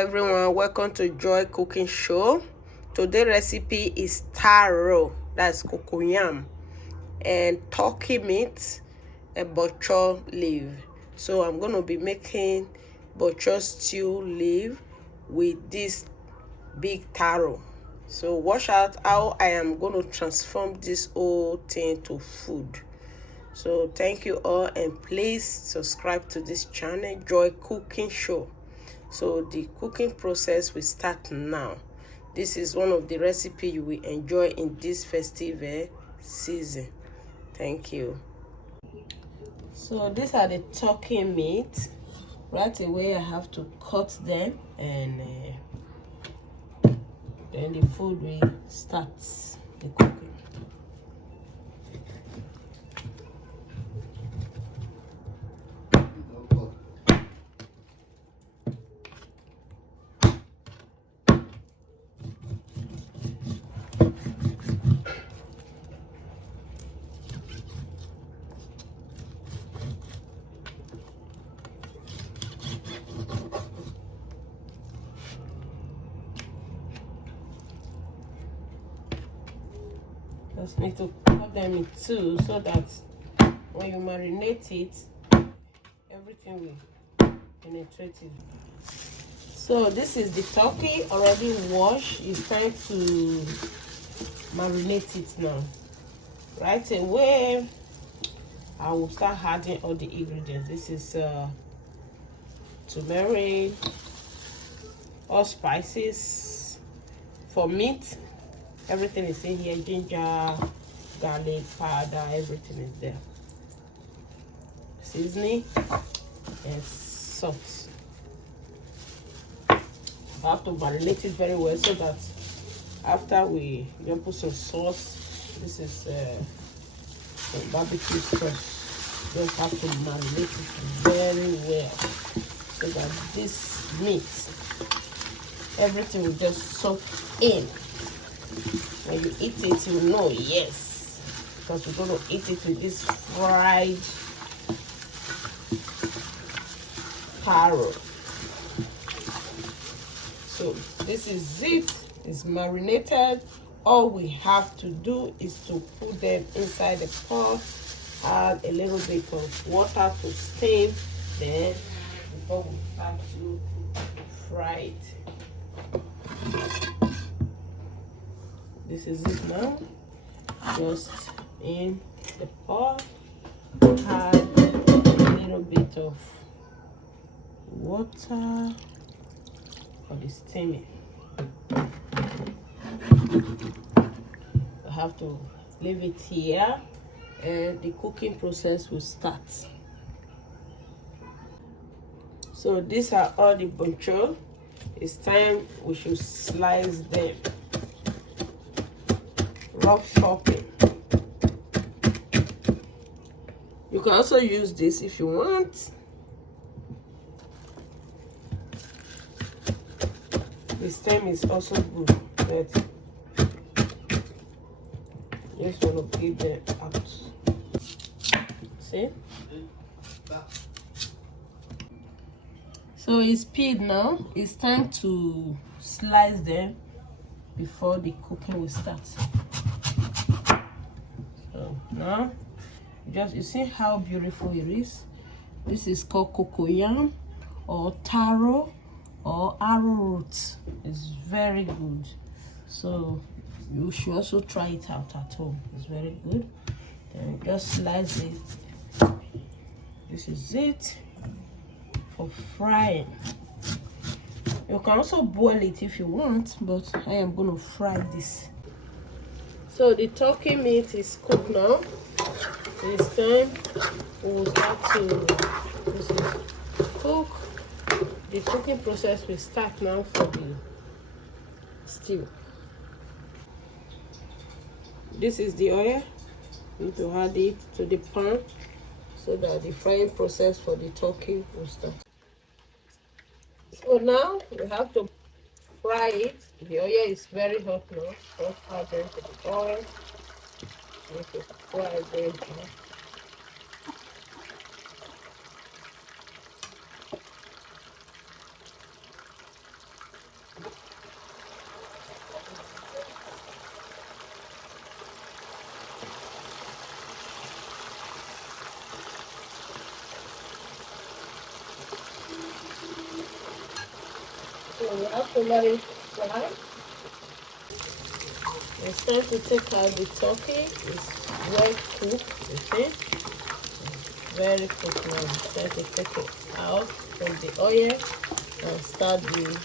everyone, welcome to Joy Cooking Show. Today's recipe is taro, that's cocoyam, and turkey meat and bok choy leaf. So I'm going to be making bok choy stew leaf with this big taro. So watch out how I am going to transform this whole thing to food. So thank you all, and please subscribe to this channel, Joy Cooking Show. So the cooking process will start now. This is one of the recipes you will enjoy in this festive season. Thank you. So these are the turkey meat. Right away I have to cut them, and then the food will start the cooking. Just need to cut them in two so that when you marinate it, everything will penetrate it. So this is the turkey already washed. It's time to marinate it now. Right away, I will start adding all the ingredients. This is turmeric, all spices. For meat, everything is in here: ginger, garlic powder, everything is there. Seasoning and salt. I have to marinate it very well so that after we put some sauce. This is some barbecue sauce. Just have to marinate it very well so that this meat, everything will just soak in. When you eat it, you know, yes, because we're going to eat it with this fried taro. So this is it. It's marinated. All we have to do is to put them inside the pot, add a little bit of water to steam, then before we start to fry it. This is it now. Just in the pot, add a little bit of water for the steaming. I have to leave it here, and the cooking process will start. So these are all the bok choy. It's time we should slice them. Rough chopping. You can also use this if you want. This time is also good, but just want to give them out. See? So it's peeled now. It's time to slice them before the cooking will start. So now, you see how beautiful it is. This is called cocoyam or taro or arrowroot. It's very good. So you should also try it out at home. It's very good. Then just slice it. This is it for frying. You can also boil it if you want, but I am going to fry this. So the turkey meat is cooked now. This time we will start to cook. The cooking process will start now for the stew. This is the oil. You need to add it to the pan so that the frying process for the turkey will start. So now we have to fry it. The oil is very hot now. Just add them to the oil. You need to fry them now. So we have to let it fry. It's time to take out the turkey. It's well cooked, you see? Very cooked now. It's time to take it out from the oil and start the...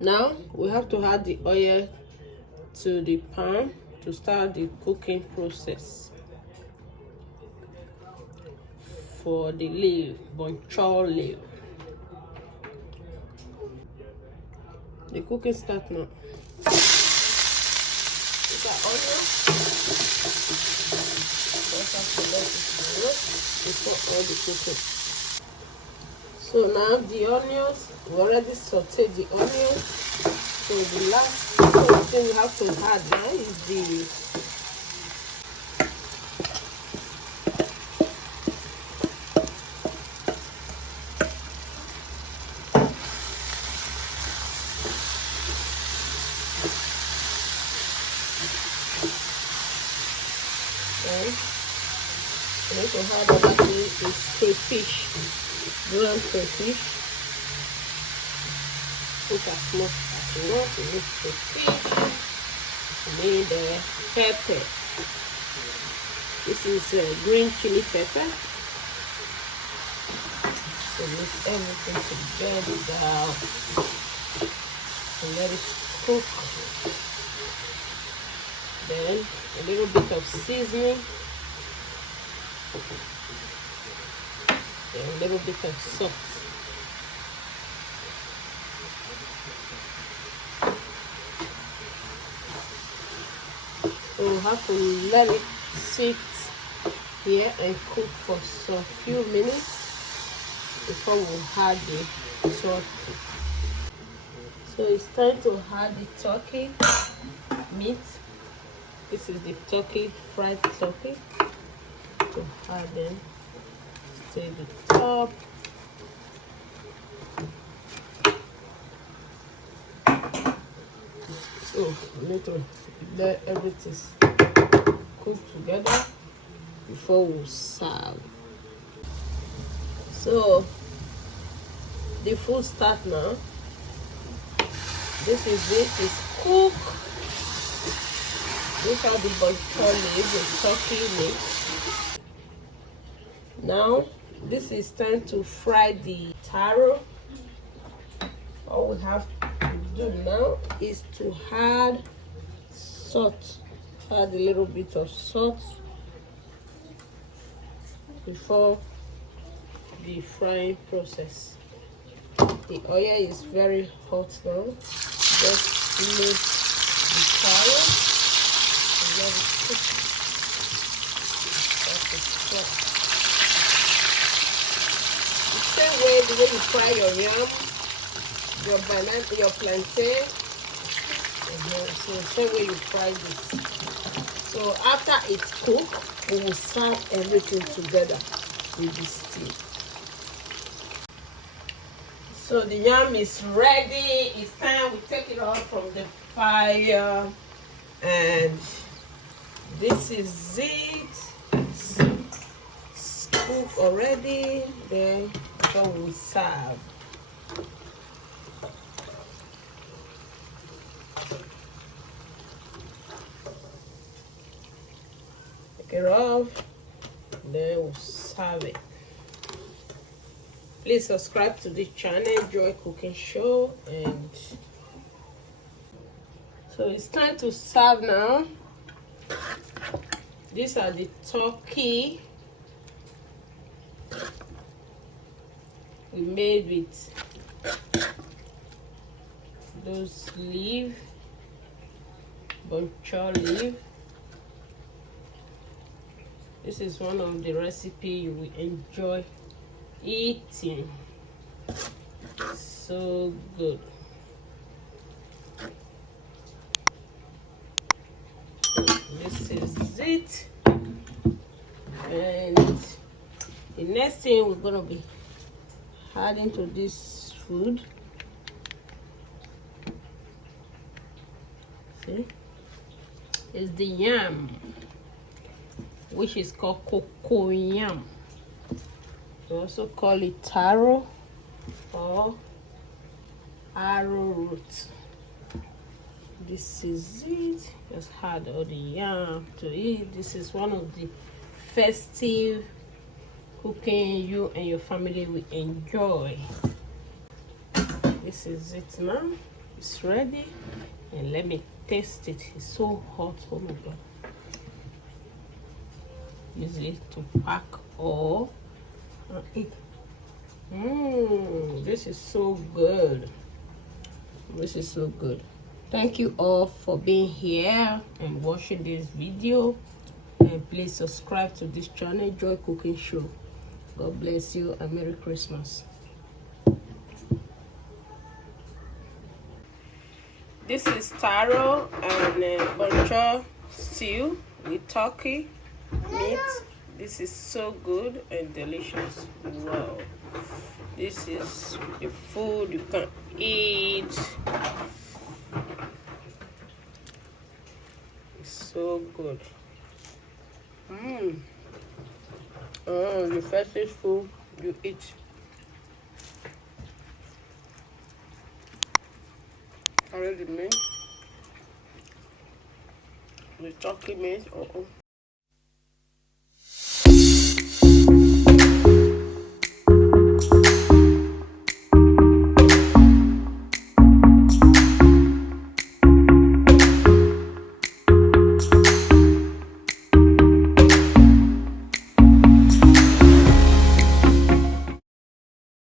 Now we have to add the oil to the pan to start the cooking process for the leaf, Bok Choy leaf. The cooking start now. Put that onion. Just have to let it roast before all the cooking. So now the onions, we already sauteed the onions. So the last thing we have to add now is the we need to add another thing is crayfish, ground crayfish. Put as much as you want. We need crayfish. We need pepper. This is green chili pepper. So mix everything together and let it cook. Then a little bit of seasoning. And a little bit of salt. So we have to let it sit here and cook for some few minutes before we add the turkey. So it's time to add the turkey meat. This is the turkey, fried turkey. To add them to the top. So we need to let everything cook together before we serve. So the food start now. This is it. It's cooked. Look at the Bok Choy leaf, the turkey meat. Now this is time to fry the taro. All we have to do now is to add salt. Add a little bit of salt before the frying process. The oil is very hot now. Just mix the taro and let it cook. That's the salt. The same way the way you fry your yam, your banana, your plantain. So the same way you fry this. So after it's cooked, we will serve everything together with the stew. So the yam is ready. It's time we take it off from the fire, and this is it. It's cooked already. Then we will serve. Take it off. Then we'll serve it. Please subscribe to this channel, Joy Cooking Show, and so it's time to serve now. These are the turkey we made with those leaf, Bok Choy leaf. This is one of the recipe you will enjoy eating. So good. This is it. And the next thing we're gonna be adding to this food, see, is the yam, which is called cocoyam. We also call it taro or arrowroot. This is it. Just had all the yam to eat. This is one of the festive cooking you and your family will enjoy. This is it now. It's ready, and let me taste it. It's so hot. Oh my god. Use it to pack or eat. This is so good. This is so good. Thank you all for being here and watching this video, and please subscribe to this channel, Joy Cooking Show. God bless you and Merry Christmas. This is taro and bok choy stew with turkey meat. This is so good and delicious. Wow, this is the food you can eat. It's so good. The festive food you eat. Already made the turkey meat.